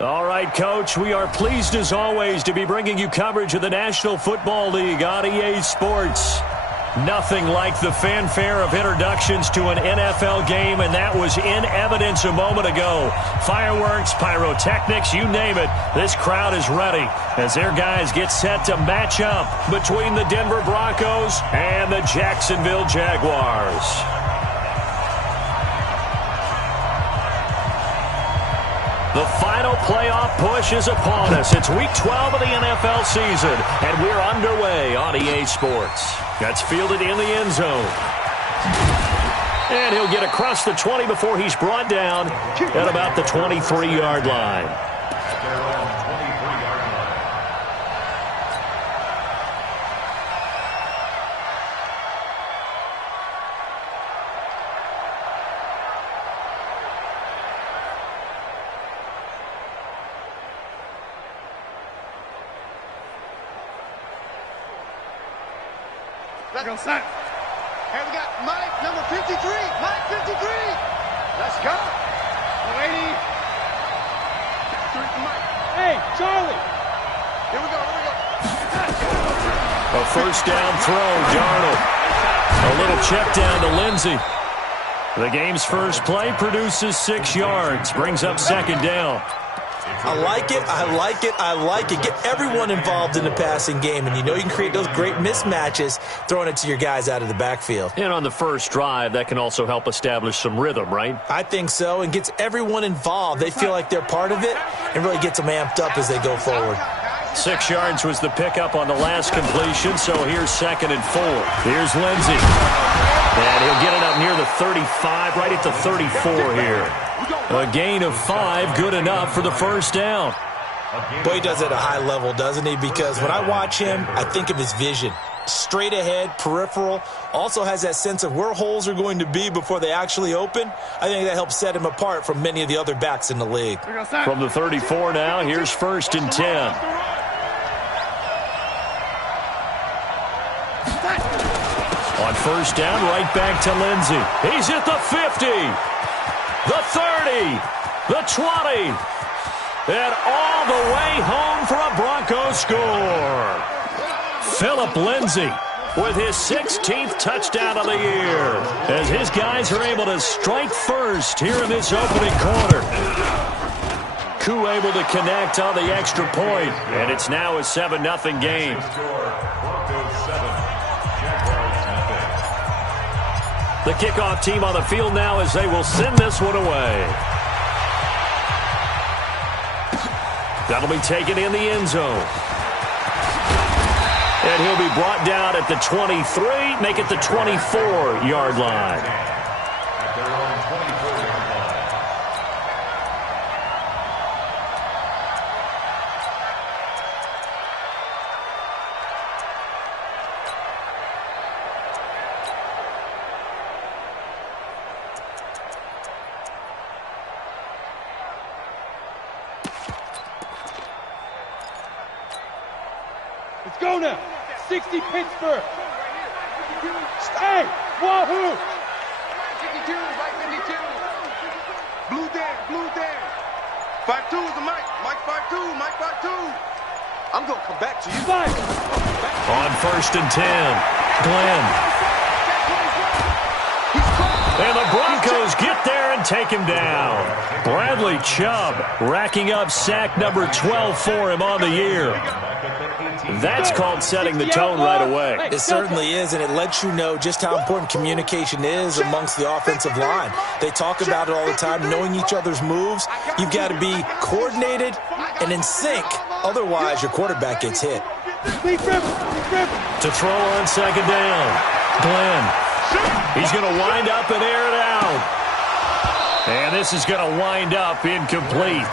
All right, Coach, we are pleased as always to be bringing you coverage of the National Football League on EA Sports. Nothing like the fanfare of introductions to an NFL game, and that was in evidence a moment ago. Fireworks, pyrotechnics, you name it. This crowd is ready as their guys get set to match up between the Denver Broncos and the Jacksonville Jaguars. The final playoff push is upon us. It's Week 12 of the NFL season, and we're underway on EA Sports. That's fielded in the end zone. And he'll get across the 20 before he's brought down at about the 23-yard line. Here we got Mike, number 53. Mike, 53. Let's go. 80. Mike. Hey, Charlie. Here we go. A first down throw, Darnold. A little check down to Lindsey. The game's first play produces 6 yards, brings up second down. I like it, I like it, I like it. Get everyone involved in the passing game, and you know you can create those great mismatches throwing it to your guys out of the backfield. And on the first drive, that can also help establish some rhythm, right? I think so, and gets everyone involved. They feel like they're part of it and really gets them amped up as they go forward. 6 yards was the pickup on the last completion, so here's 2nd and 4. Here's Lindsey. And he'll get it up near the 35, right at the 34 here. A gain of 5, good enough for the first down. Boy, he does it at a high level, doesn't he? Because when I watch him, I think of his vision. Straight ahead, peripheral, also has that sense of where holes are going to be before they actually open. I think that helps set him apart from many of the other backs in the league. From the 34 now, here's 1st and 10. On first down, right back to Lindsey. He's at the 50, the 30, the 20, and all the way home for a Broncos score. Phillip Lindsey with his 16th touchdown of the year as his guys are able to strike first here in this opening quarter. Koo able to connect on the extra point, and it's now a 7-0 game. The kickoff team on the field now as they will send this one away. That'll be taken in the end zone. And he'll be brought down at the 23, make it the 24-yard line. Let's go now. 60 Pittsburgh. Stay. Wahoo. 52, right 52. Blue Dan. 5-2 is the Mike. Mike 5-2. Mike 5-2. I'm going to come back to you. On 1st and 10, Glenn. And the Broncos get there and take him down. Bradley Chubb racking up sack number 12 for him on the year. That's called setting the tone right away. It certainly is, and it lets you know just how important communication is amongst the offensive line. They talk about it all the time, knowing each other's moves. You've got to be coordinated and in sync. Otherwise, your quarterback gets hit. To throw on 2nd down, Glenn. He's going to wind up and air it out. And this is going to wind up incomplete.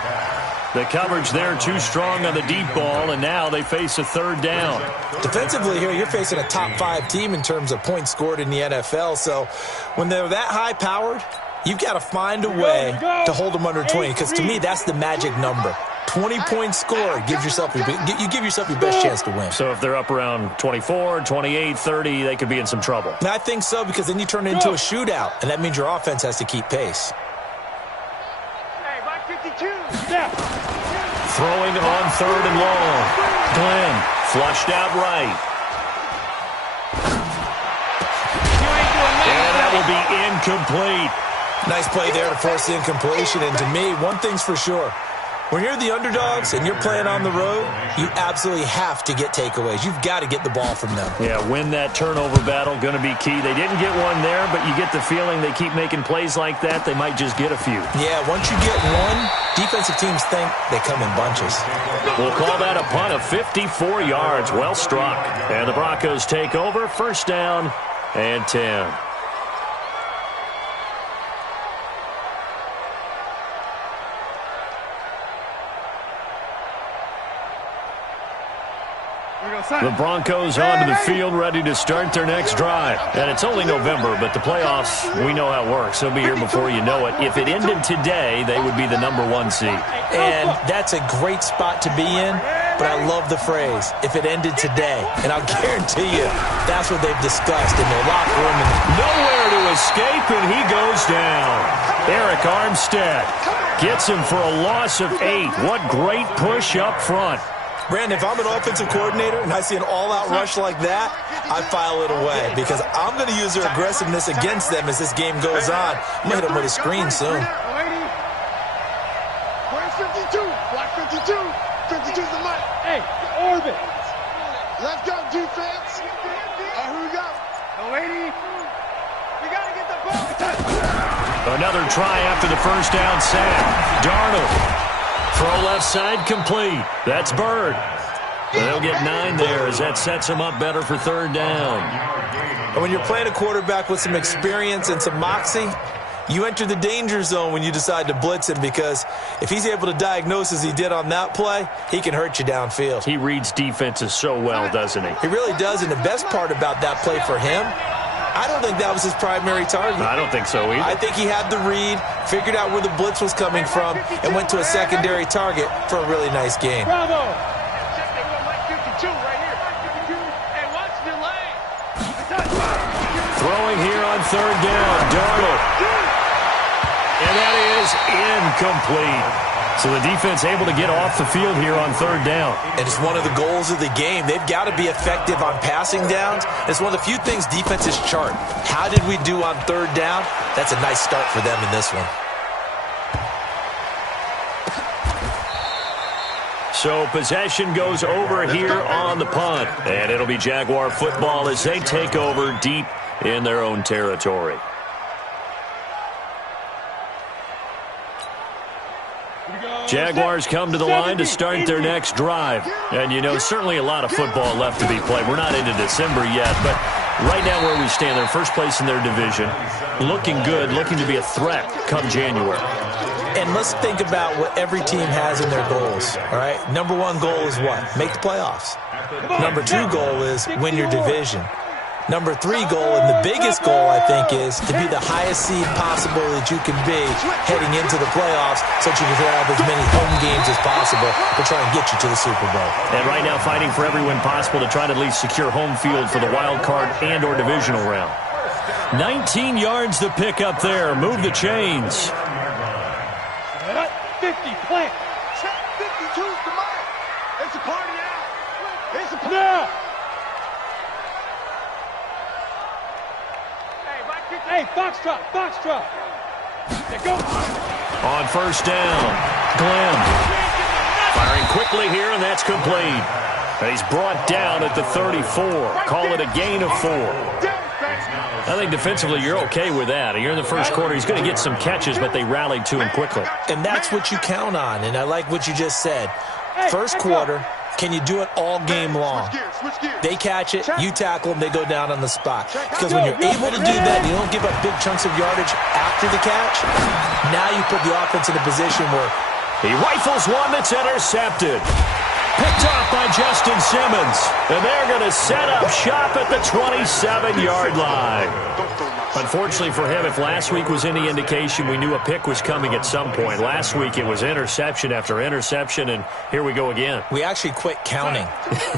The coverage there too strong on the deep ball, and now they face a 3rd down. Defensively here, you're facing a top 5 team in terms of points scored in the NFL. So when they're that high-powered, you've got to find a way to hold them under 20, because to me, that's the magic number. 20-point score, you give yourself your best chance to win. So if they're up around 24, 28, 30, they could be in some trouble. And I think so, because then you turn it into a shootout, and that means your offense has to keep pace. Hey, Mike 52. Yeah. Throwing on 3rd and long. Glenn flushed out right. And that will be incomplete. Nice play there to force the incompletion. And to me, one thing's for sure. When you're the underdogs and you're playing on the road, you absolutely have to get takeaways. You've got to get the ball from them. Yeah, win that turnover battle, going to be key. They didn't get one there, but you get the feeling they keep making plays like that, they might just get a few. Yeah, once you get one, defensive teams think they come in bunches. We'll call that a punt of 54 yards. Well struck. And the Broncos take over. 1st down and 10. The Broncos onto the field, ready to start their next drive. And it's only November, but the playoffs, we know how it works. They'll be here before you know it. If it ended today, they would be the #1 seed. And that's a great spot to be in, but I love the phrase, if it ended today. And I'll guarantee you, that's what they've discussed in their locker room. Nowhere to escape, and he goes down. Eric Armstead gets him for a loss of 8. What great push up front. Brandon, if I'm an offensive coordinator and I see an all-out rush like that, I file it away because I'm going to use their aggressiveness against them as this game goes on. I'm going to hit them with a screen soon. Where's 52? Block 52. 52's the mic. Hey, orbit. Let's go, defense. Here we go. Lady, we got to get the ball. Another try after the 1st down sack. Darnold. Throw left side complete. That's Bird. They'll get 9 there as that sets them up better for 3rd down. And when you're playing a quarterback with some experience and some moxie, you enter the danger zone when you decide to blitz him because if he's able to diagnose as he did on that play, he can hurt you downfield. He reads defenses so well, doesn't he? He really does, and the best part about that play for him, I don't think that was his primary target. I don't think so either. I think he had the read, figured out where the blitz was coming from, and went to a secondary target for a really nice game. Bravo. Check they want Mike 52 right here. 52. Hey, watch the lane. Throwing here on 3rd down. Darnold. And that is incomplete. So the defense able to get off the field here on 3rd down. And it's one of the goals of the game. They've got to be effective on passing downs. It's one of the few things defenses chart. How did we do on 3rd down? That's a nice start for them in this one. So possession goes over here on the punt. And it'll be Jaguar football as they take over deep in their own territory. Jaguars come to the line to start their next drive. And, you know, certainly a lot of football left to be played. We're not into December yet, but right now where we stand, they're first place in their division. Looking good, looking to be a threat come January. And let's think about what every team has in their goals, all right? #1 goal is what? Make the playoffs. #2 goal is win your division. #3 goal, and the biggest goal, I think, is to be the highest seed possible that you can be heading into the playoffs so that you can have as many home games as possible to try and get you to the Super Bowl. And right now fighting for every win possible to try to at least secure home field for the wild card and or divisional round. 19 yards to pick up there. Move the chains. 50, plant. Check 52's the mic. It's a party out. It's a party. No. Hey, Foxtrot, Foxtrot. There go. On 1st down, Glenn. Firing quickly here, and that's complete. He's brought down at the 34. Call it a gain of 4. I think defensively you're okay with that. You're in the first quarter. He's going to get some catches, but they rallied to him quickly. And that's what you count on, and I like what you just said. First quarter, can you do it all game long? They catch it, you tackle them, they go down on the spot. Because when you're able to do that, you don't give up big chunks of yardage after the catch. Now you put the offense in a position where he rifles one that's intercepted. Picked Picked off by Justin Simmons. And they're going to set up shop at the 27-yard line. Unfortunately for him, if last week was any indication, we knew a pick was coming at some point. Last week it was interception after interception, and here we go again. We actually quit counting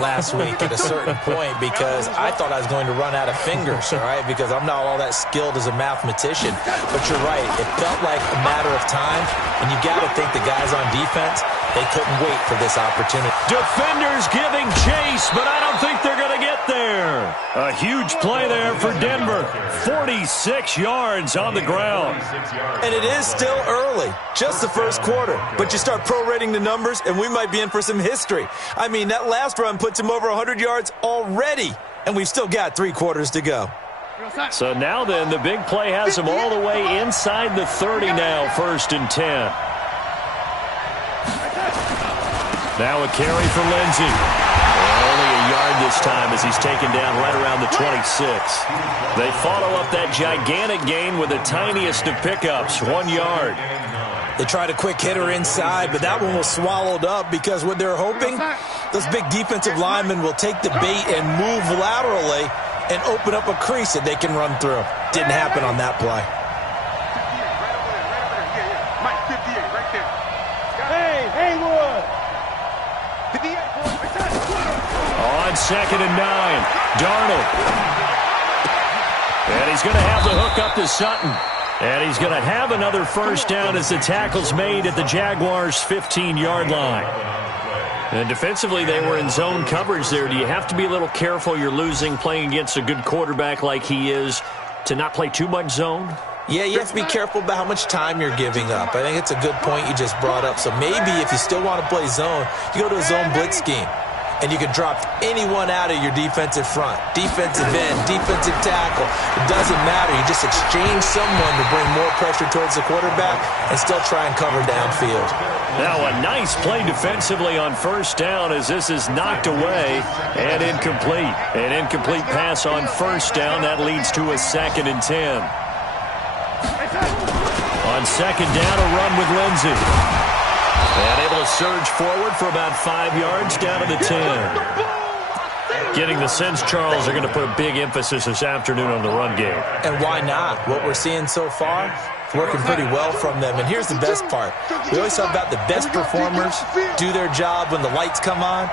last week at a certain point because I thought I was going to run out of fingers, all right, because I'm not all that skilled as a mathematician. But you're right. It felt like a matter of time, and you got to think the guys on defense, they couldn't wait for this opportunity. Defenders giving chase, but I don't think they're going to get there. A huge play there for Denver. 46 yards on the ground. And it is still early, just the first quarter. But you start prorating the numbers, and we might be in for some history. I mean, that last run puts him over 100 yards already, and we've still got 3 quarters to go. So now then, the big play has him all the way inside the 30 now, 1st and 10. Now a carry for Lindsey. Only a yard this time as he's taken down right around the 26. They follow up that gigantic gain with the tiniest of pickups, 1 yard. They tried a quick hitter inside, but that one was swallowed up because what they're hoping, those big defensive linemen will take the bait and move laterally and open up a crease that they can run through. Didn't happen on that play. Mike, 58, right there. Hey, Haywood. 58, boy. On 2nd and 9, Darnold. And he's going to have the hook up to Sutton. And he's going to have another first down as the tackle's made at the Jaguars' 15-yard line. And defensively, they were in zone coverage there. Do you have to be a little careful? You're losing playing against a good quarterback like he is to not play too much zone? Yeah, you have to be careful about how much time you're giving up. I think it's a good point you just brought up. So maybe if you still want to play zone, you go to a zone blitz scheme. And you can drop anyone out of your defensive front. Defensive end, defensive tackle. It doesn't matter. You just exchange someone to bring more pressure towards the quarterback and still try and cover downfield. Now a nice play defensively on first down as this is knocked away and incomplete. An incomplete pass on first down. That leads to a 2nd and 10. On 2nd down, a run with Lindsey. And able to surge forward for about 5 yards down to the 10. Getting the sense, Charles, they're going to put a big emphasis this afternoon on the run game. And why not? What we're seeing so far, it's working pretty well from them. And here's the best part. We always talk about the best performers do their job when the lights come on.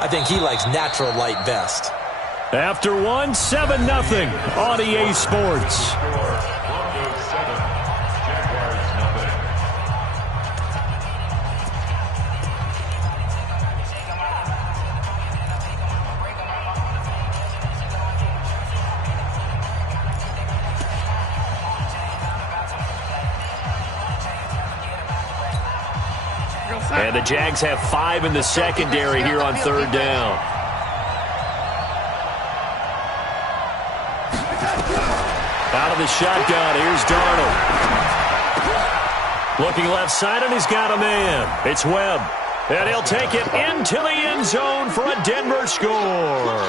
I think he likes natural light best. After 1, 7-0 on EA Sports. And the Jags have 5 in the secondary here on 3rd down. Out of the shotgun, here's Darnold. Looking left side, and he's got a man. It's Webb. And he'll take it into the end zone for a Denver score.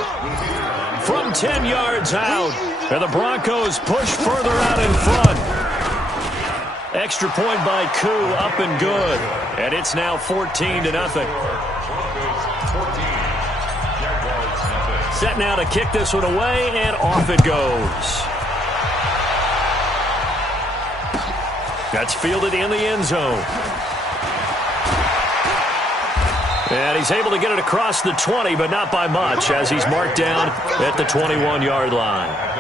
From 10 yards out, and the Broncos push further out in front. Extra point by Koo, up and good. And it's now 14-0. Set now to kick this one away, and off it goes. That's fielded in the end zone. And he's able to get it across the 20, but not by much, as he's marked down at the 21-yard line.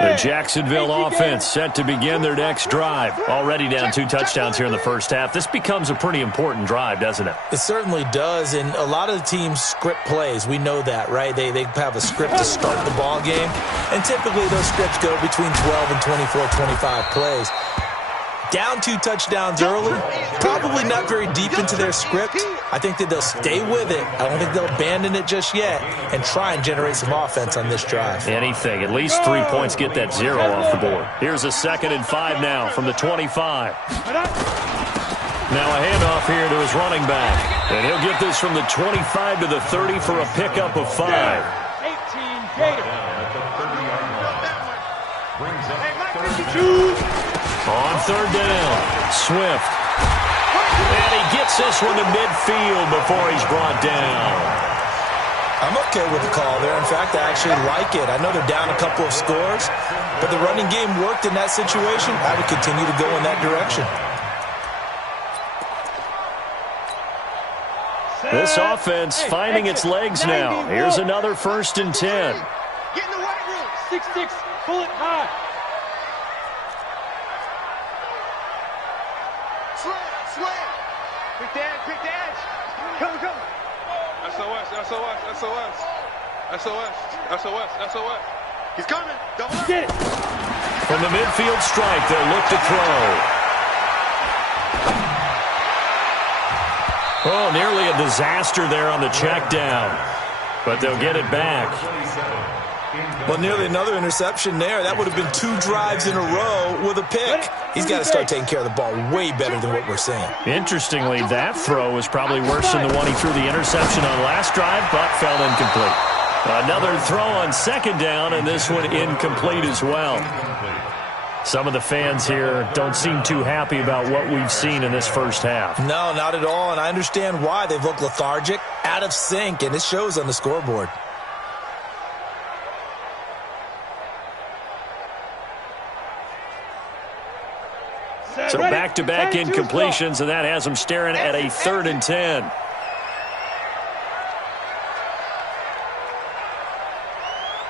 The Jacksonville offense set to begin their next drive. Already down 2 touchdowns here in the first half. This becomes a pretty important drive, doesn't it? It certainly does, and a lot of the teams script plays. We know that, right? They have a script to start the ball game, and typically those scripts go between 12 and 24, 25 plays. Down 2 touchdowns early, probably not very deep into their script. I think that they'll stay with it. I don't think they'll abandon it just yet and try and generate some offense on this drive. Anything. At least 3 points, get that 0 off the board. Here's a 2nd and 5 now from the 25. Now a handoff here to his running back. And he'll get this from the 25 to the 30 for a pickup of 5. 18 Gator. On third down, Swift. And he gets this one to midfield before he's brought down. I'm okay with the call there. In fact, I actually like it. I know they're down a couple of scores, but the running game worked in that situation. I would continue to go in that direction. This offense finding its legs now. Here's another 1st and 10. Get in the white room. 6-6, pull it high. Slam. Pick the edge. Come. SOS. He's coming. Double up. Get it. From the midfield strike, they'll look to throw. Oh, nearly a disaster there on the check down. But they'll get it back. Well, nearly another interception there. That would have been 2 drives in a row with a pick. He's got to start taking care of the ball way better than what we're seeing. Interestingly, that throw was probably worse than the one he threw the interception on last drive, but fell incomplete. Another throw on 2nd down, and this one incomplete as well. Some of the fans here don't seem too happy about what we've seen in this first half. No, not at all, and I understand why. They've looked lethargic, out of sync, and it shows on the scoreboard. So back-to-back incompletions, and that has them staring at a 3rd and 10.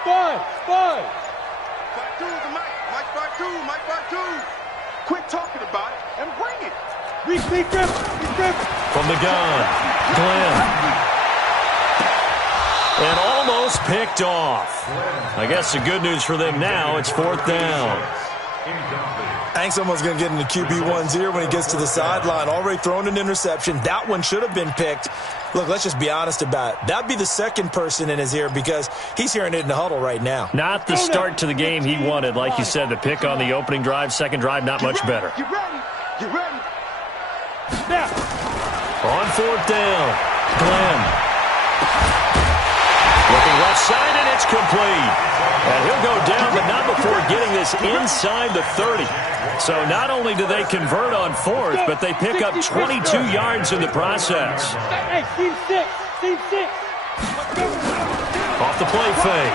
Five. 5-2 Mike 5-2. Quit talking about it and bring it. Regrip. From the gun, Glenn. And almost picked off. I guess the good news for them now, it's 4th down. I think someone's going to get in the QB1's ear when he gets to the sideline. Already thrown an interception. That one should have been picked. Look, let's just be honest about it. That'd be the second person in his ear because he's hearing it in the huddle right now. Not the start to the game he wanted. Like you said, the pick on the opening drive, second drive, not much better. You ready? Now. On 4th down, Glenn. Looking left side, and it's complete. And he'll go down, but not before getting this inside the 30. So not only do they convert on 4th, but they pick up 22 yards in the process. Hey, team 6. Off the play fake.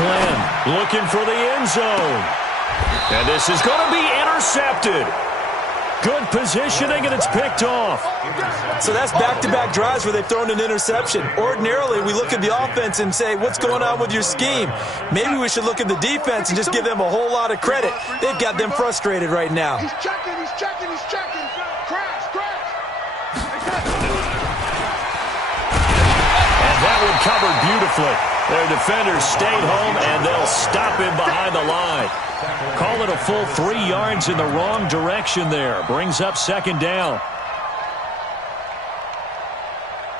Glenn looking for the end zone. And this is going to be intercepted. Good positioning, and it's picked off. So that's back-to-back drives where they've thrown an interception. Ordinarily, we look at the offense and say, what's going on with your scheme? Maybe we should look at the defense and just give them a whole lot of credit. They've got them frustrated right now. He's checking. Crash. And that one covered beautifully. Their defenders stayed home, and they'll stop him behind the line. Call it a full 3 yards in the wrong direction there. Brings up 2nd down.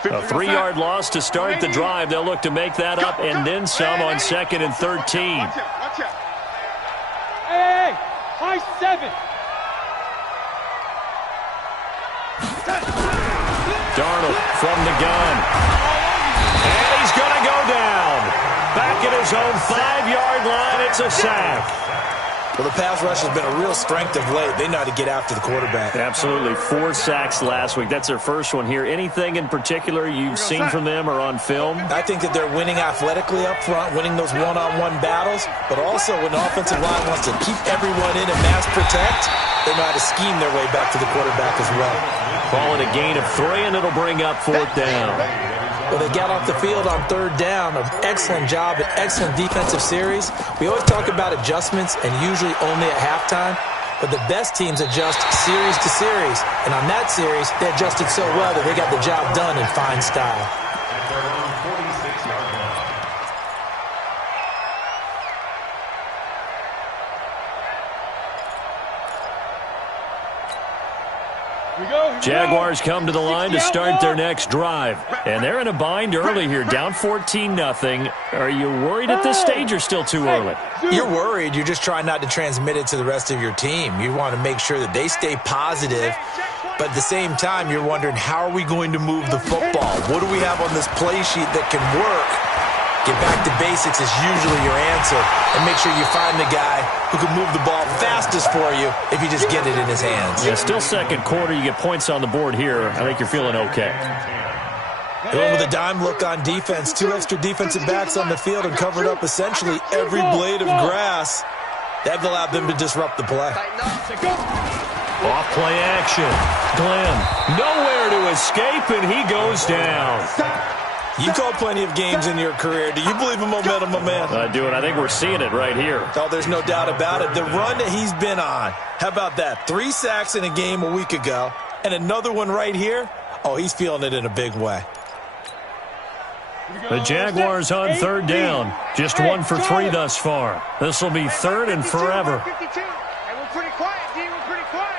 A 3-yard loss to start the drive. They'll look to make that up and then some on 2nd and 13. Watch out. Hey, high 7. Darnold from the gun. And he's going to go down. Back at his own 5-yard line. It's a sack. Well, the pass rush has been a real strength of late. They know how to get after the quarterback. Absolutely. 4 sacks last week. That's their first one here. Anything in particular you've seen from them or on film? I think that they're winning athletically up front, winning those one-on-one battles, but also when the offensive line wants to keep everyone in and mass protect, they know how to scheme their way back to the quarterback as well. Call it a gain of 3, and it'll bring up 4th down. Well, they got off the field on 3rd down. An excellent job, an excellent defensive series. We always talk about adjustments and usually only at halftime, but the best teams adjust series to series. And on that series, they adjusted so well that they got the job done in fine style. Jaguars come to the line to start their next drive. And they're in a bind early here, down 14-0. Are you worried at this stage or still too early? You're worried. You're just trying not to transmit it to the rest of your team. You want to make sure that they stay positive But at the same time, you're wondering, how are we going to move the football? What do we have on this play sheet that can work? Get back to basics is usually your answer. And make sure you find the guy who can move the ball fastest for you if you just get it in his hands. Yeah, still second quarter. You get points on the board here. I think you're feeling okay. Going with a dime look on defense. 2 extra defensive backs on the field and covered up essentially every blade of grass. That allowed them to disrupt the play. Off play action. Glenn, nowhere to escape, and he goes down. You called plenty of games in your career. Do you believe in momentum, my man? I do, and I think we're seeing it right here. Oh, there's no doubt about it. The run that he's been on. How about that? 3 sacks in a game a week ago, and another one right here. Oh, he's feeling it in a big way. The Jaguars on third down. Just 1 for 3 thus far. This will be third and forever. Hey, we're pretty quiet, D. We're pretty quiet.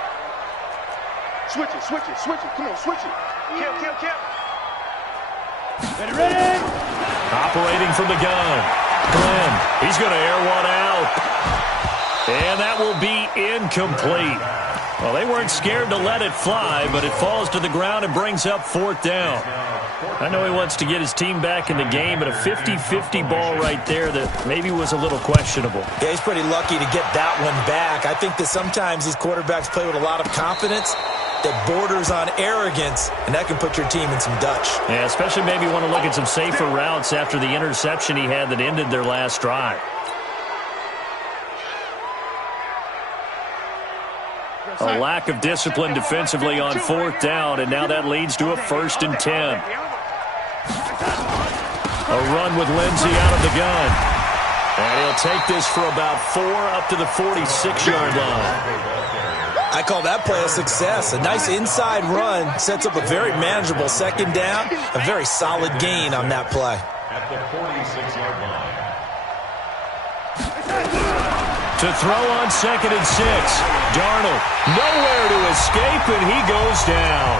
Switch it, switch it, switch it. Come on, switch it. Kill. Ready. Operating from the gun. Glenn, he's going to air one out. And that will be incomplete. Well, they weren't scared to let it fly, but it falls to the ground and brings up 4th down. I know he wants to get his team back in the game, but a 50-50 ball right there that maybe was a little questionable. Yeah, he's pretty lucky to get that one back. I think that sometimes these quarterbacks play with a lot of confidence that borders on arrogance, and that can put your team in some Dutch. Yeah, especially maybe want to look at some safer routes after the interception he had that ended their last drive. A lack of discipline defensively on 4th down, and now that leads to a 1st and 10. A run with Lindsey out of the gun. And he'll take this for about 4 up to the 46-yard line. I call that play a success. A nice inside run sets up a very manageable 2nd down. A very solid gain on that play. At the 46-yard line. To throw on 2nd and 6. Darnold, nowhere to escape, and he goes down.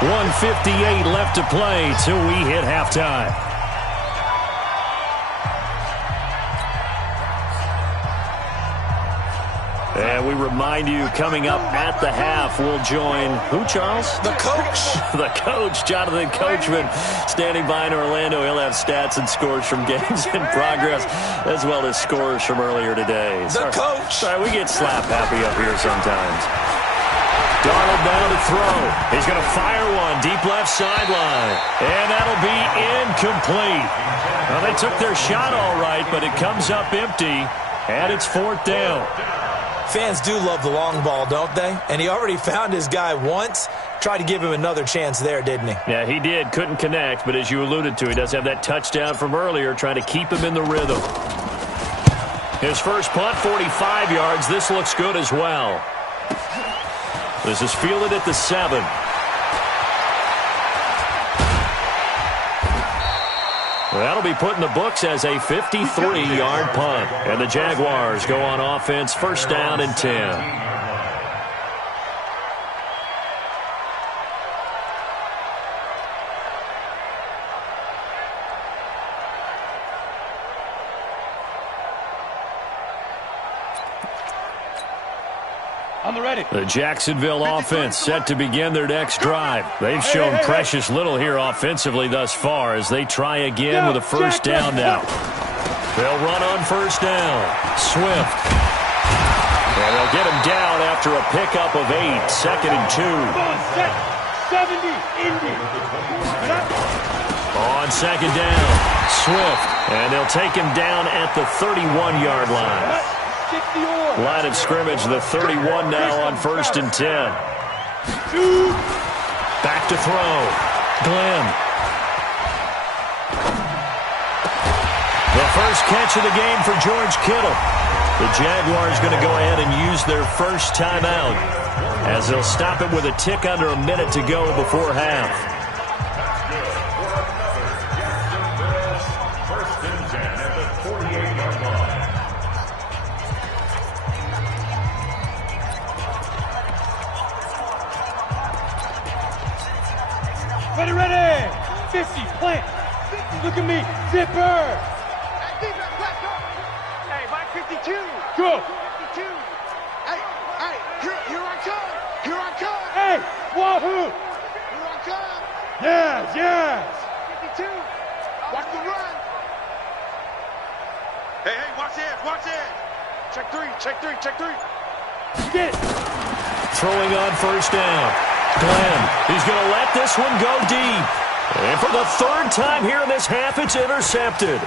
1:58 left to play till we hit halftime. And we remind you, coming up at the half, we'll join who, Charles? The coach. The coach, Jonathan Coachman, standing by in Orlando. He'll have stats and scores from games in progress, as well as scores from earlier today. The coach. Sorry, we get slap happy up here sometimes. Darnold now to throw. He's going to fire one deep left sideline. And that'll be incomplete. Well, they took their shot all right, but it comes up empty, and it's 4th down. Fans do love the long ball, don't they? And he already found his guy once. Tried to give him another chance there, didn't he? Yeah, he did. Couldn't connect, but as you alluded to, he does have that touchdown from earlier, trying to keep him in the rhythm. His first punt, 45 yards. This looks good as well. This is fielded at the 7. That'll be put in the books as a 53-yard punt. And the Jaguars go on offense, 1st down and 10. The Jacksonville offense set to begin their next drive. They've shown precious little here offensively thus far as they try again with a 1st down now. They'll run on 1st down. Swift. And they'll get him down after a pickup of 8. 2nd and 2. On 2nd down, Swift. And they'll take him down at the 31-yard line. Line of scrimmage, the 31 now on 1st and 10. Back to throw. Glenn. The first catch of the game for George Kittle. The Jaguars going to go ahead and use their first timeout as they'll stop it with a tick under a minute to go before half. Ready! 50, plant. Look at me, zipper. Hey, Mike 52. Go. 52. Hey, here I come. Here I come. Hey, Here I come. Yes. 52. Watch the run. Hey, watch it. Check three. Get. Throwing on first down. Glenn, he's going to let this one go deep. And for the third time here in this half, it's intercepted.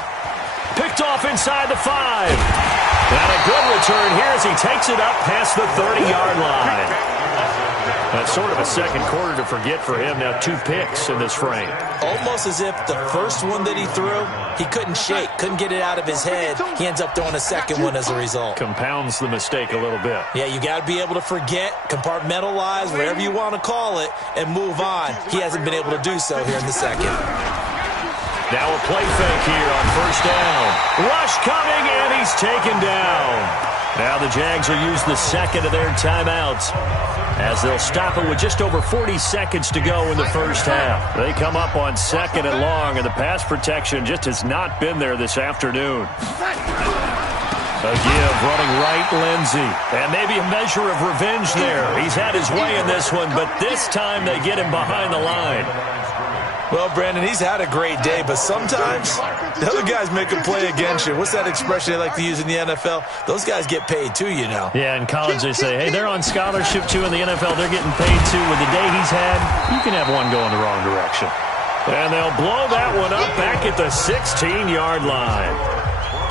Picked off inside the 5. And a good return here as he takes it up past the 30-yard line. That's sort of a second quarter to forget for him. Now 2 picks in this frame. Almost as if the first one that he threw, he couldn't shake, couldn't get it out of his head. He ends up throwing a second one as a result. Compounds the mistake a little bit. Yeah, you got to be able to forget, compartmentalize, whatever you want to call it, and move on. He hasn't been able to do so here in the second. Now a play fake here on first down. Rush coming, and he's taken down. Now the Jags will use the second of their timeouts as they'll stop it with just over 40 seconds to go in the first half. They come up on second and long, and the pass protection just has not been there this afternoon. A give, running right, Lindsey. And maybe a measure of revenge there. He's had his way in this one, but this time they get him behind the line. Well, Brandon, he's had a great day, but sometimes the other guys make a play against you. What's that expression they like to use in the NFL? Those guys get paid too, you know. Yeah, in college they say, hey, they're on scholarship too. In the NFL, they're getting paid too. With the day he's had, you can have one going the wrong direction. And they'll blow that one up back at the 16-yard line.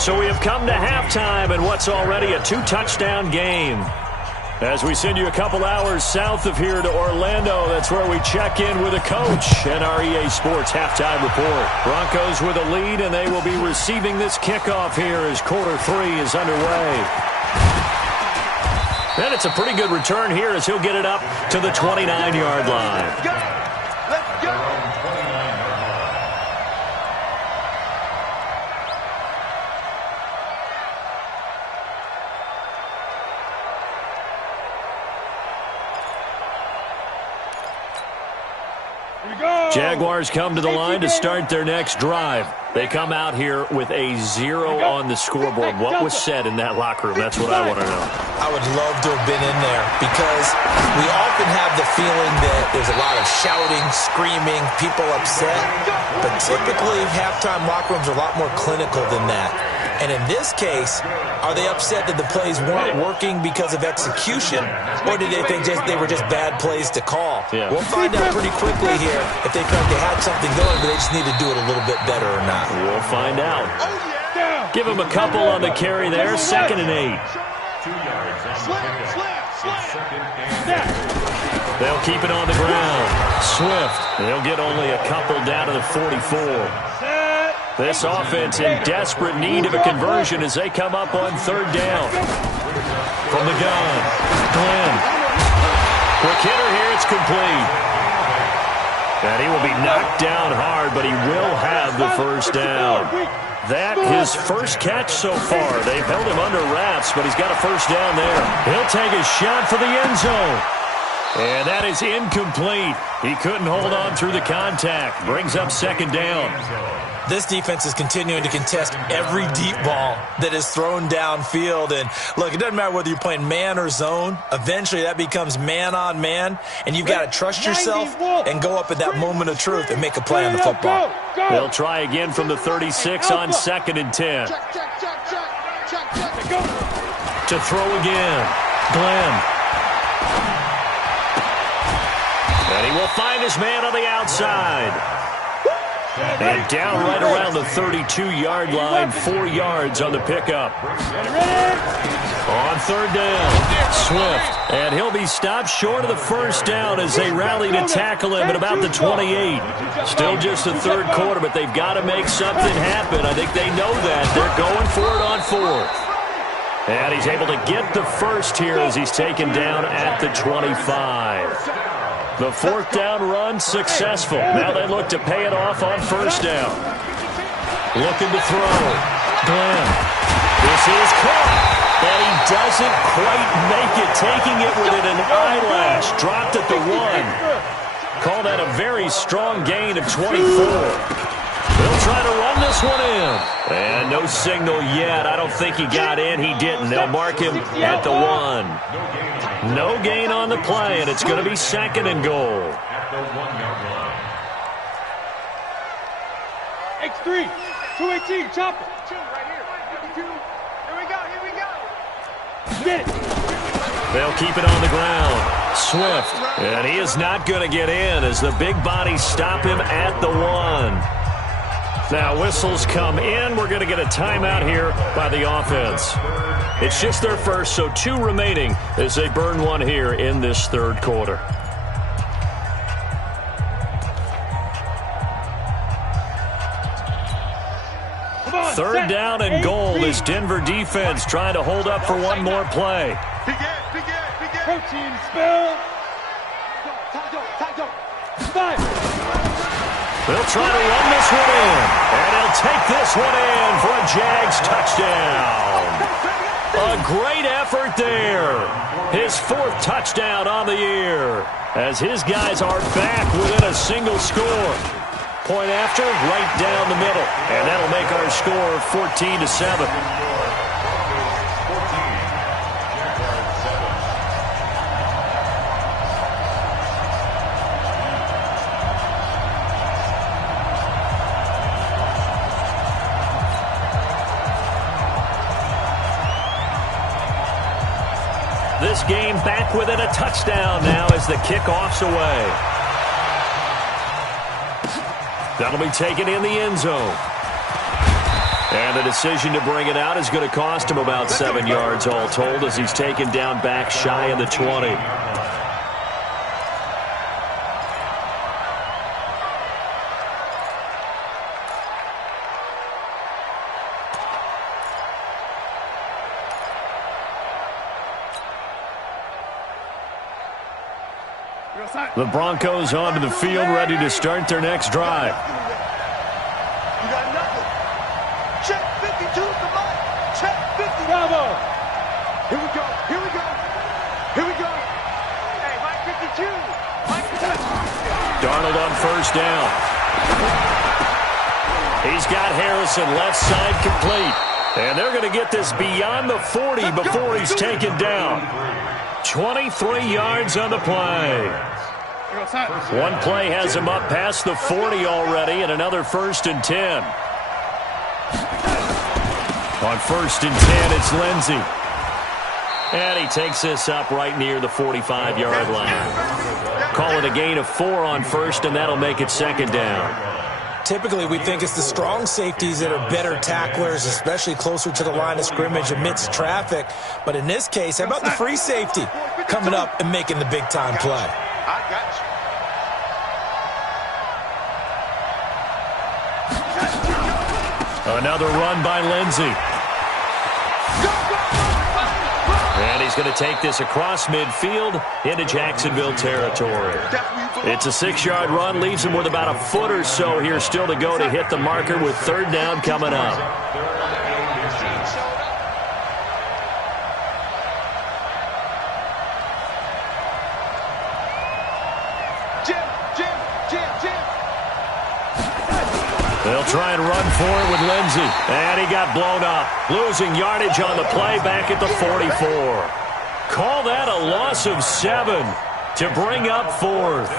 So we have come to halftime in what's already a 2-touchdown game. As we send you a couple hours south of here to Orlando, that's where we check in with a coach and our EA Sports halftime report. Broncos with a lead, and they will be receiving this kickoff here as quarter 3 is underway. And it's a pretty good return here as he'll get it up to the 29-yard line. Let's go. Jaguars come to the line to start their next drive. They come out here with a 0 on the scoreboard. What was said in that locker room? That's what I want to know. I would love to have been in there because we often have the feeling that there's a lot of shouting, screaming, people upset. But typically, halftime locker rooms are a lot more clinical than that. And in this case, are they upset that the plays weren't working because of execution, or did they think they were just bad plays to call? Yeah. We'll find out pretty quickly here if they felt they had something going, but they just need to do it a little bit better or not. We'll find out. Give him a couple on the carry there, 2nd and 8. 2 yards on the pickup. Second and 8. They'll keep it on the ground. Swift, they'll get only a couple down to the 44. This offense in desperate need of a conversion as they come up on 3rd down. From the gun, Glenn. Quick hitter here, it's complete. And he will be knocked down hard, but he will have the first down. That his first catch so far. They've held him under wraps, but he's got a first down there. He'll take a shot for the end zone. And that is incomplete. He couldn't hold on through the contact. Brings up 2nd down. This defense is continuing to contest every deep ball that is thrown downfield. And, look, it doesn't matter whether you're playing man or zone. Eventually, that becomes man-on-man, and you've got to trust yourself and go up at that moment of truth and make a play on the football. They'll try again from the 36 on 2nd and 10. To throw again, Glenn. And he will find his man on the outside. And down right around the 32-yard line, 4 yards on the pickup. On 3rd down, Swift. And he'll be stopped short of the first down as they rally to tackle him at about the 28. Still just the 3rd quarter, but they've got to make something happen. I think they know that. They're going for it on 4th. And he's able to get the first here as he's taken down at the 25. The 4th down run successful. Now they look to pay it off on 1st down. Looking to throw. Glenn. This is caught. And he doesn't quite make it. Taking it within an eyelash. Dropped at the 1. Call that a very strong gain of 24. They'll try to run this one in. And no signal yet. I don't think he got in. He didn't. They'll mark him at the 1. No gain on the play, and it's going to be 2nd and goal. At the 1-yard line. X3, 218, chop it. Right here. 52. Here we go. Get it. They'll keep it on the ground. Swift. And he is not going to get in as the big bodies stop him at the 1. Now whistles come in. We're going to get a timeout here by the offense. It's just their first, so 2 remaining as they burn one here in this 3rd quarter. Third down and goal. This Denver defense trying to hold up for one more play. Protein spill. They'll try to run this one in. And he'll take this one in for a Jags touchdown. A great effort there. His 4th touchdown on the year as his guys are back within a single score. Point after, right down the middle. And that'll make our score 14-7. This game back within a touchdown now as the kickoff's away. That'll be taken in the end zone. And the decision to bring it out is going to cost him about 7 yards all told as he's taken down back shy of the 20. The Broncos onto the field, ready to start their next drive. You got nothing. Check 52, come on. Check 50. Bravo. Here we go. Here we go. Here we go. Hey, Mike 52. Mike 52. Darnold on first down. He's got Harrison left side complete. And they're going to get this beyond the 40 before he's taken down. 23 yards on the play. One play has him up past the 40 already, and another 1st and 10. On 1st and 10, it's Lindsey. And he takes this up right near the 45-yard line. Call it a gain of 4 on 1st, and that'll make it 2nd down. Typically, we think it's the strong safeties that are better tacklers, especially closer to the line of scrimmage amidst traffic. But in this case, how about the free safety coming up and making the big-time play? I got you. Another run by Lindsey. And he's going to take this across midfield into Jacksonville territory. It's a 6-yard run, leaves him with about a foot or so here still to go to hit the marker with 3rd down coming up. They'll try and run for it with Lindsey. And he got blown up. Losing yardage on the play back at the 44. Call that a loss of 7 to bring up 4th.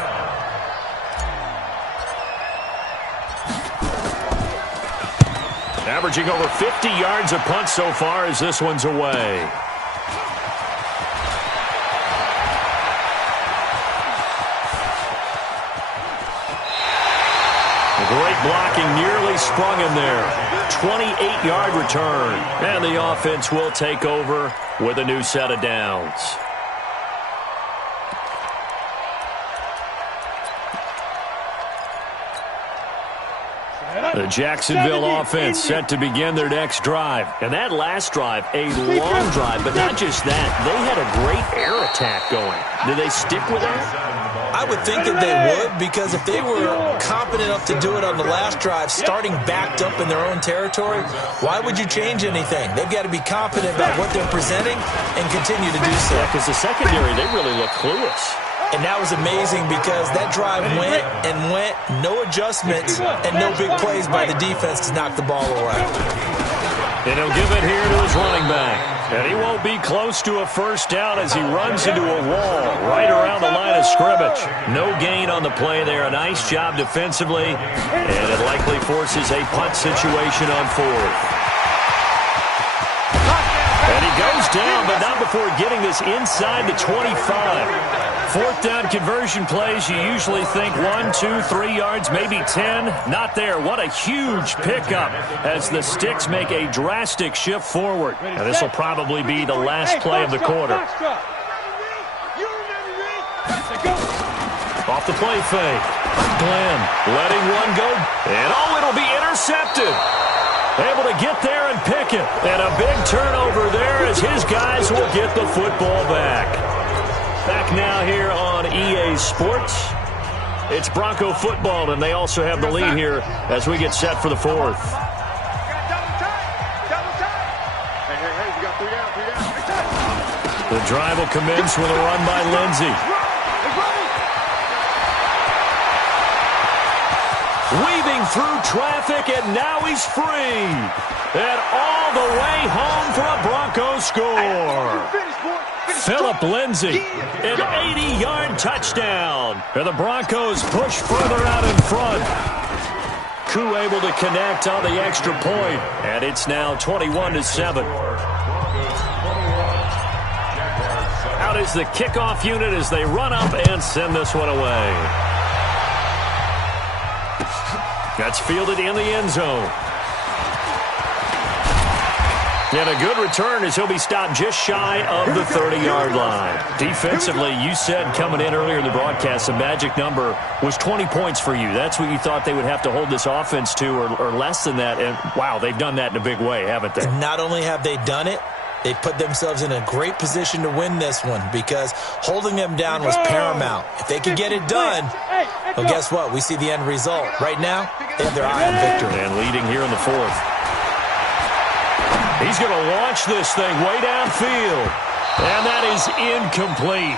Averaging over 50 yards a punt so far as this one's away. Great blocking, nearly sprung him there. 28-yard return. And the offense will take over with a new set of downs. The Jacksonville offense set to begin their next drive. And that last drive, a long drive, but not just that. They had a great air attack going. Did they stick with that? I would think that they would, because if they were competent enough to do it on the last drive, starting backed up in their own territory, why would you change anything? They've got to be confident about what they're presenting and continue to do so. Yeah, because the secondary, they really look clueless. And that was amazing because that drive went and went, no adjustments, and no big plays by the defense to knock the ball away. And he'll give it here to his running back. And he won't be close to a first down as he runs into a wall right around the line of scrimmage. No gain on the play there. A nice job defensively. And it likely forces a punt situation on fourth. And he goes down, but not before getting this inside the 25. Fourth down conversion plays, you usually think 1, 2, 3 yards, maybe 10. Not there. What a huge pickup as the Sticks make a drastic shift forward. Now, this will probably be the last play of the quarter. Off the play fake. Glenn letting one go. And, oh, it'll be intercepted. Able to get there and pick it. And a big turnover there as his guys will get the football back. Back now here on EA Sports. It's Bronco football, and they also have the lead here as we get set for the fourth. The drive will commence with a run by Lindsey. Weaving through traffic, and now he's free. And all the way home for a Broncos score. Phillip Lindsay, an 80-yard touchdown. And the Broncos push further out in front. Koo able to connect on the extra point, and it's now 21-7. Out is the kickoff unit as they run up and send this one away. That's fielded in the end zone. And a good return as he'll be stopped just shy of the 30-yard line. Defensively, you said coming in earlier in the broadcast, the magic number was 20 points for you. That's what you thought they would have to hold this offense to, or less than that. And, wow, they've done that in a big way, haven't they? Not only have they done it, they put themselves in a great position to win this one because holding them down was paramount. If they could get it done, well, guess what? We see the end result. Right now, they have their eye on victory. And leading here in the fourth. He's going to launch this thing way downfield. And that is incomplete.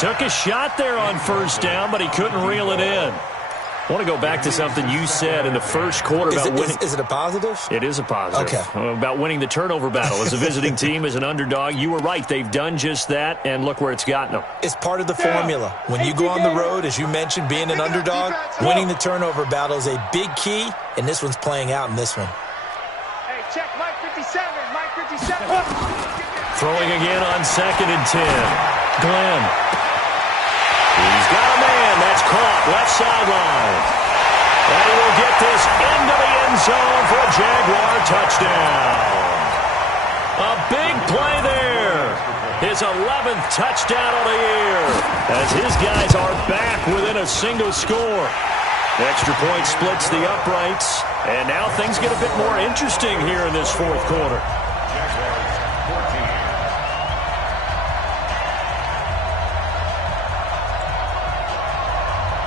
Took a shot there on first down, but he couldn't reel it in. I want to go back to something you said in the first quarter about winning. Is it a positive? It is a positive. Okay. About winning the turnover battle. As a visiting team, as an underdog, you were right. They've done just that, and look where it's gotten them. It's part of the formula. When you go on the road, as you mentioned, being an underdog, winning the turnover battle is a big key, and this one's playing out in this one. Hey, check Mike 57. Mike 57. Throwing again on 2nd and 10. Glenn. He's got a man. That's caught left sideline. And he will get this into the end zone for a Jaguar touchdown. A big play there. His 11th touchdown of the year as his guys are back within a single score. Extra point splits the uprights. And now things get a bit more interesting here in this fourth quarter.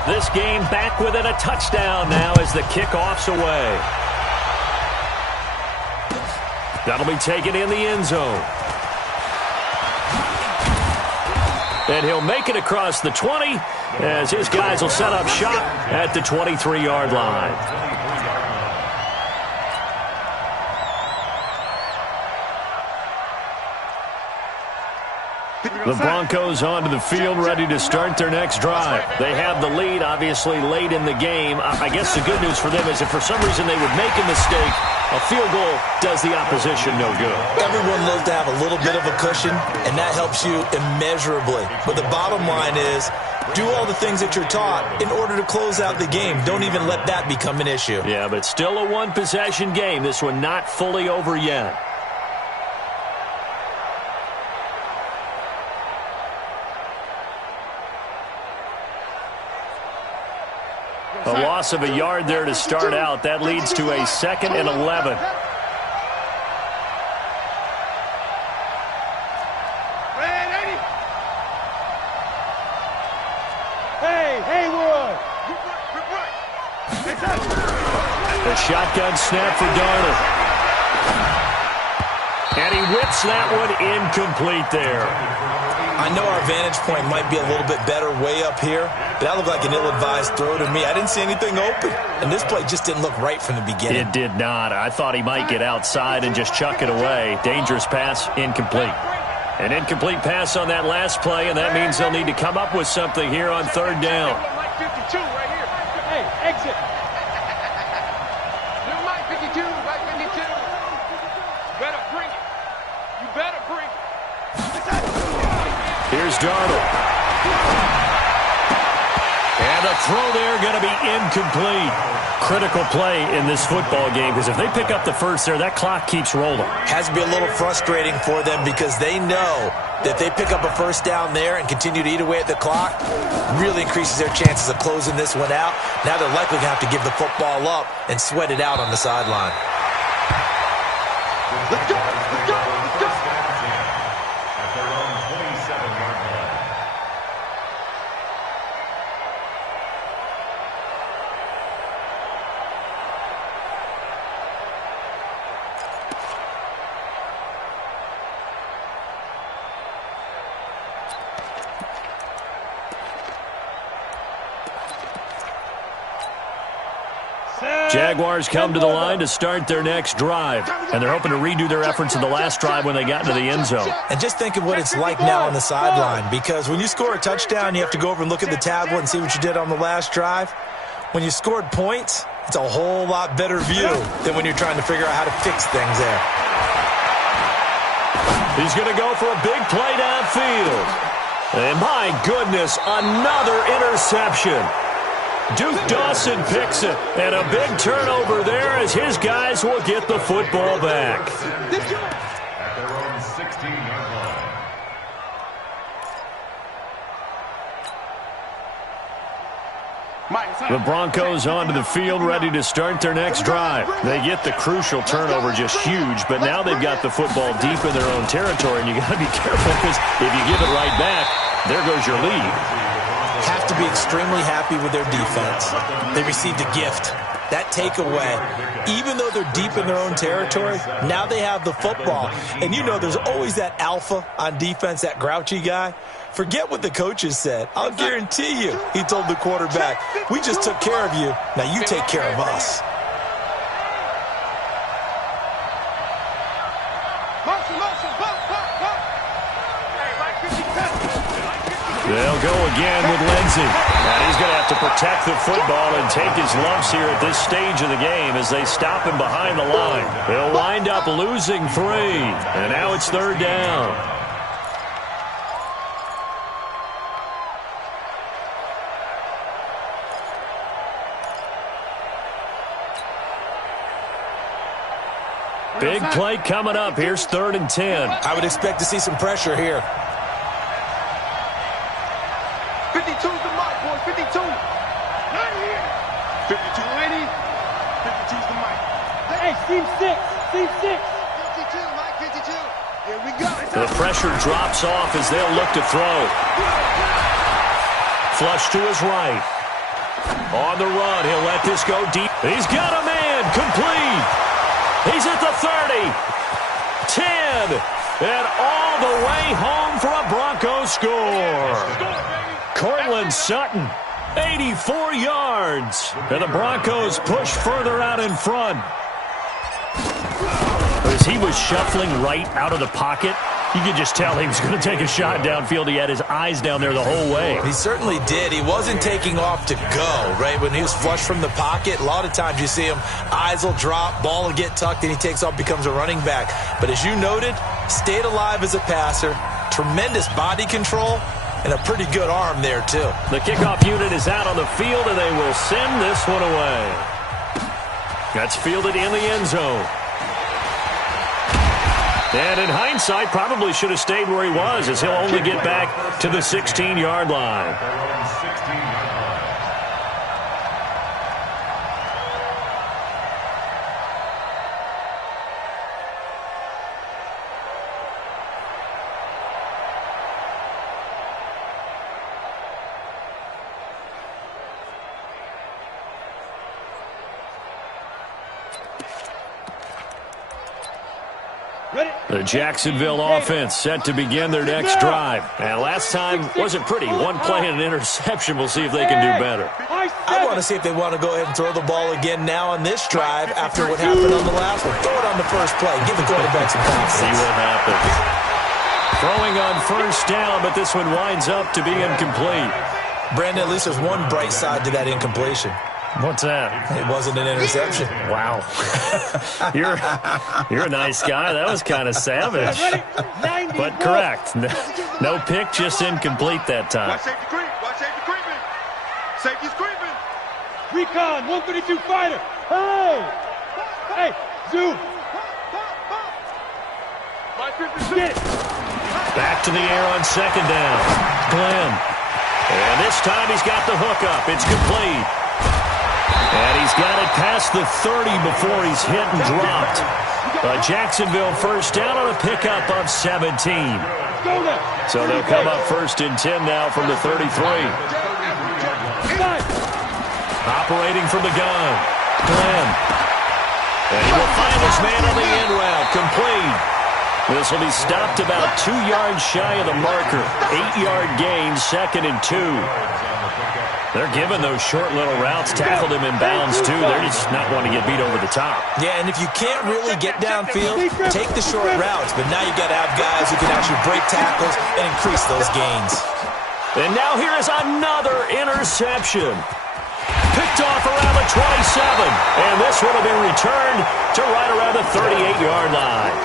This game back within a touchdown now as the kickoff's away. That'll be taken in the end zone. And he'll make it across the 20 as his guys will set up shop at the 23-yard line. The Broncos onto the field, ready to start their next drive. They have the lead, obviously, late in the game. I guess the good news for them is if for some reason they would make a mistake, a field goal does the opposition no good. Everyone loves to have a little bit of a cushion, and that helps you immeasurably. But the bottom line is, do all the things that you're taught in order to close out the game. Don't even let that become an issue. Yeah, but it's still a one-possession game. This one not fully over yet. A loss of a yard there to start out. That leads to a 2nd and 11. Hey, Haywood. The shotgun snap for Darnold. And he whips that one incomplete there. I know our vantage point might be a little bit better way up here, but that looked like an ill-advised throw to me. I didn't see anything open, and this play just didn't look right from the beginning. It did not. I thought he might get outside and just chuck it away. Dangerous pass, incomplete. An incomplete pass on that last play, and that means they'll need to come up with something here on third down. Mike 52 right here. Hey, exit. Little Mike 52, Mike 52. Better bring it. You better bring it. Here's Darnold. And the throw there going to be incomplete. Critical play in this football game because if they pick up the first there, that clock keeps rolling. Has to be a little frustrating for them because they know that they pick up a first down there and continue to eat away at the clock, really increases their chances of closing this one out. Now they're likely going to have to give the football up and sweat it out on the sideline. Let's go. Let's go. Let's go. At their own 27-yard line. Jaguars come to the line to start their next drive, and they're hoping to redo their efforts in the last drive when they got into the end zone. And just think of what it's like now on the sideline, because when you score a touchdown, you have to go over and look at the tablet and see what you did on the last drive. When you scored points, it's a whole lot better view than when you're trying to figure out how to fix things there. He's going to go for a big play downfield. And my goodness, another interception. Duke Dawson picks it, and a big turnover there as his guys will get the football back. At their own 16-yard line. The Broncos onto the field ready to start their next drive. They get the crucial turnover, just huge, but now they've got the football deep in their own territory, and you got to be careful because if you give it right back, there goes your lead. Have to be extremely happy with their defense. They received a gift. That takeaway, even though they're deep in their own territory, now they have the football. And you know there's always that alpha on defense, that grouchy guy. Forget what the coaches said. I'll guarantee you, he told the quarterback, we just took care of you. Now you take care of us. They'll go again with Lindsey. And he's going to have to protect the football and take his lumps here at this stage of the game as they stop him behind the line. They'll wind up losing 3. And now it's third down. Big play coming up. Here's 3rd and 10. I would expect to see some pressure here. 52's the mark, boys. 52. Not here. 52, Lenny. 52's the mic. Hey, seam 6. Seam 6. 52, Mike 52. Here we go. The pressure drops off as they'll look to throw. Flush to his right. On the run, he'll let this go deep. He's got a man, complete. He's at the 30, 10, and all the way home for a Broncos score. Cortland Sutton, 84 yards, and the Broncos push further out in front. As he was shuffling right out of the pocket, you could just tell he was going to take a shot downfield. He had his eyes down there the whole way. He certainly did. He wasn't taking off to go, right? When he was flush from the pocket, a lot of times you see him, eyes will drop, ball will get tucked, and he takes off, becomes a running back. But as you noted, stayed alive as a passer, tremendous body control, and a pretty good arm there, too. The kickoff unit is out on the field, and they will send this one away. That's fielded in the end zone. And in hindsight, probably should have stayed where he was, as he'll only get back to the 16-yard line. Their own 16-yard line. The Jacksonville offense set to begin their next drive. And last time wasn't pretty. One play and an interception. We'll see if they can do better. I want to see if they want to go ahead and throw the ball again now on this drive after what happened on the last one. Throw it on the first play. Give the quarterback some confidence. See what happens. Throwing on first down, but this one winds up to be incomplete. Brandon, at least there's one bright side to that incompletion. What's that? It wasn't an interception. Wow. You're a nice guy. That was kind of savage. But correct. No pick, just incomplete that time. Watch safety creep. Watch safety creeping. Safety's creeping. Recon, 132 fighter. Hey, zoom. Get it. Back to the air on second down. Glenn. And this time he's got the hook up. It's complete. And he's got it past the 30 before he's hit and dropped. A Jacksonville first down on a pickup of 17. So they'll come up first and 10 now from the 33. Operating from the gun. Glenn. And he will find his man on the end route. Complete. This will be stopped about 2 yards shy of the marker. 8-yard gain, 2nd and 2. They're giving those short little routes, tackled him in bounds too. They're just not wanting to get beat over the top. Yeah, and if you can't really get downfield, take the short routes. But now you got to have guys who can actually break tackles and increase those gains. And now here is another interception. Picked off around the 27. And this one will be returned to right around the 38-yard line.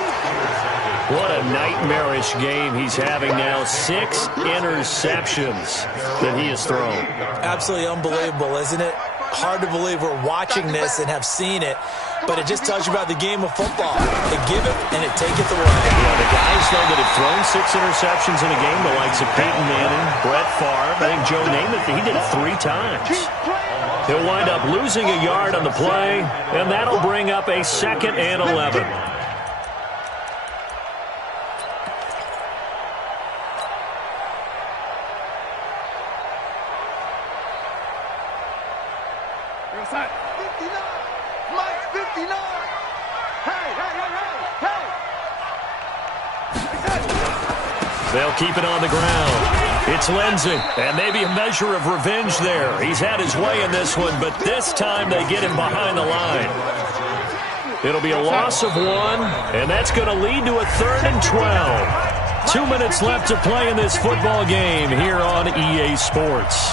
What a nightmarish game he's having now. 6 interceptions that he has thrown. Absolutely unbelievable, isn't it? Hard to believe we're watching this and have seen it, but it just tells you about the game of football. They give it and it taketh away. Yeah, the guys, though, that have thrown 6 interceptions in a game, the likes of Peyton Manning, Brett Favre, I think Joe Namath, he did it 3 times. He'll wind up losing a yard on the play, and that'll bring up a 2nd and 11. They'll keep it on the ground. It's Lindsey, and maybe a measure of revenge there. He's had his way in this one, but this time they get him behind the line. It'll be a loss of 1, and that's going to lead to a 3rd and 12. 2 minutes left to play in this football game here on EA Sports.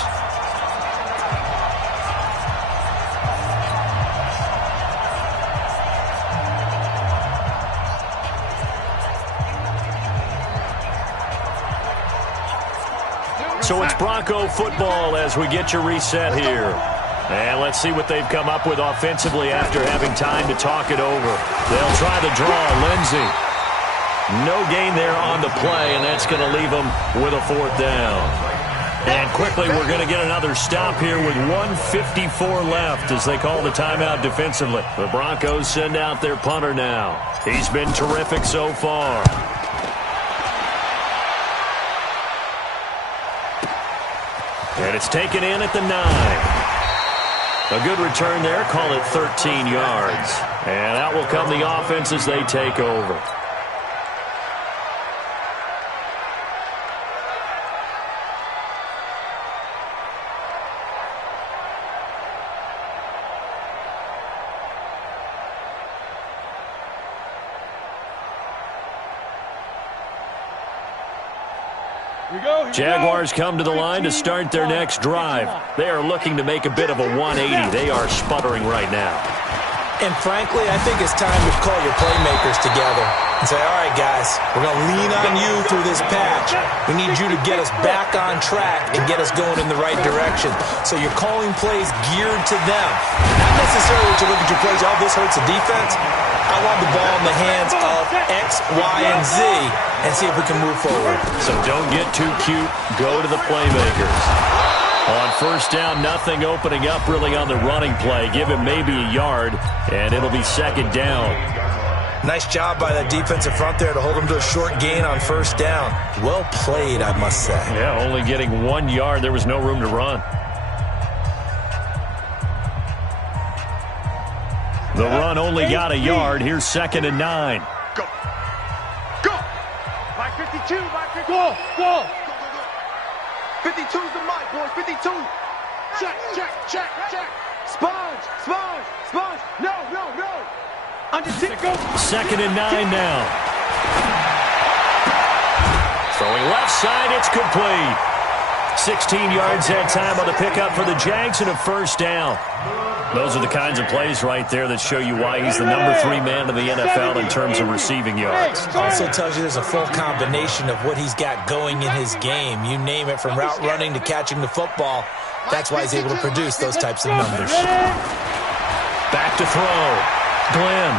So it's Bronco football as we get your reset here. And let's see what they've come up with offensively after having time to talk it over. They'll try the draw. Lindsey. No gain there on the play, and that's going to leave them with a 4th down. And quickly, we're going to get another stop here with 1:54 left as they call the timeout defensively. The Broncos send out their punter now. He's been terrific so far. And it's taken in at the 9. A good return there. Call it 13 yards. And out will come the offense as they take over. Jaguars come to the line to start their next drive. They are looking to make a bit of a 180. They are sputtering right now. And frankly, I think it's time to call your playmakers together and say, all right, guys, we're going to lean on you through this patch. We need you to get us back on track and get us going in the right direction. So you're calling plays geared to them. Not necessarily to look at your plays, oh, this hurts the defense. I want the ball in the hands of X, Y, and Z and see if we can move forward. So don't get too cute. Go to the playmakers. On first down, nothing opening up really on the running play. Give him maybe a yard, and it'll be 2nd down. Nice job by that defensive front there to hold him to a short gain on first down. Well played, I must say. Yeah, only getting 1 yard. There was no room to run. The run only got a yard. Here's 2nd and 9. Go. 52, by 52. Go. 52's the mic, boys. 52. Check. Sponge. No. Second and 9 now. Throwing left side, it's complete. 16 yards that time on the pickup for the Jags and a first down. Those are the kinds of plays right there that show you why he's the number 3 man in the NFL in terms of receiving yards. Also tells you there's a full combination of what he's got going in his game. You name it, from route running to catching the football. That's why he's able to produce those types of numbers. Back to throw. Glenn.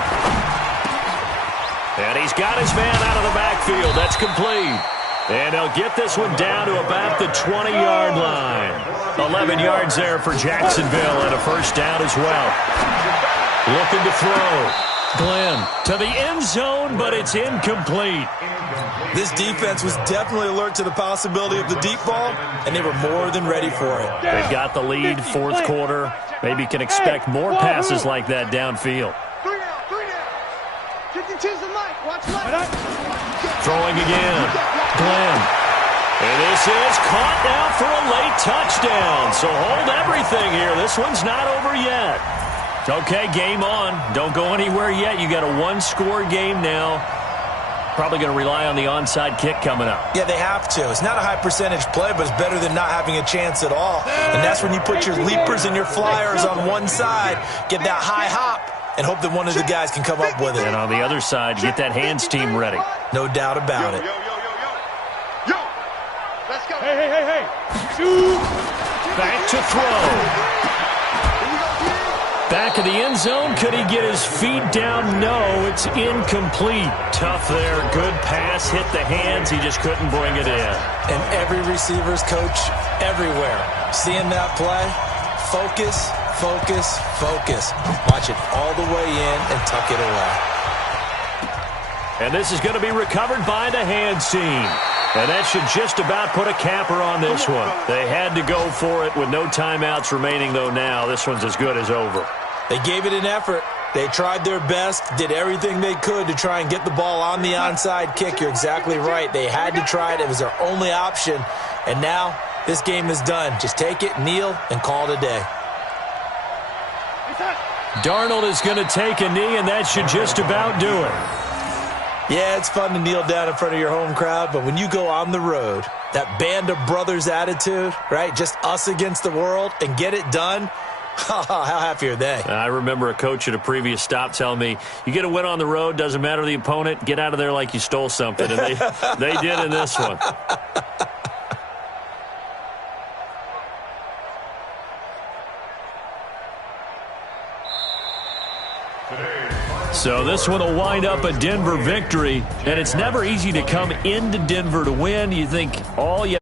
And he's got his man out of the backfield. That's complete. And they'll get this one down to about the 20-yard line. 11 yards there for Jacksonville and a first down as well. Looking to throw. Glenn to the end zone, but it's incomplete. This defense was definitely alert to the possibility of the deep ball, and they were more than ready for it. They've got the lead, fourth quarter. Maybe can expect more passes like that downfield. 3 down. 52's the mic. Watch left. Throwing again. Glenn. And this is caught now for a late touchdown. So hold everything here. This one's not over yet. Okay, game on. Don't go anywhere yet. You got a one-score game now. Probably going to rely on the onside kick coming up. Yeah, they have to. It's not a high-percentage play, but it's better than not having a chance at all. And that's when you put your leapers and your flyers on one side, get that high hop, and hope that one of the guys can come up with it. And on the other side, get that hands team ready. No doubt about it. Yo. Let's go. Hey. Back to throw. Back of the end zone. Could he get his feet down? No, it's incomplete. Tough there. Good pass. Hit the hands. He just couldn't bring it in. And every receiver's coach everywhere. Seeing that play, focus. Watch it all the way in and tuck it away. And this is going to be recovered by the hands team. And that should just about put a capper on this one. They had to go for it with no timeouts remaining, though. Now this one's as good as over. They gave it an effort. They tried their best, did everything they could to try and get the ball on the onside kick. You're exactly right. They had to try it. It was their only option. And now this game is done. Just take it, kneel, and call it a day. Darnold is going to take a knee, and that should just about do it. Yeah, it's fun to kneel down in front of your home crowd, but when you go on the road, that band of brothers attitude, right, just us against the world, and get it done, how happy are they? I remember a coach at a previous stop telling me, you get a win on the road, doesn't matter the opponent, get out of there like you stole something, and they did in this one. So this one will wind up a Denver victory, and it's never easy to come into Denver to win. You think all you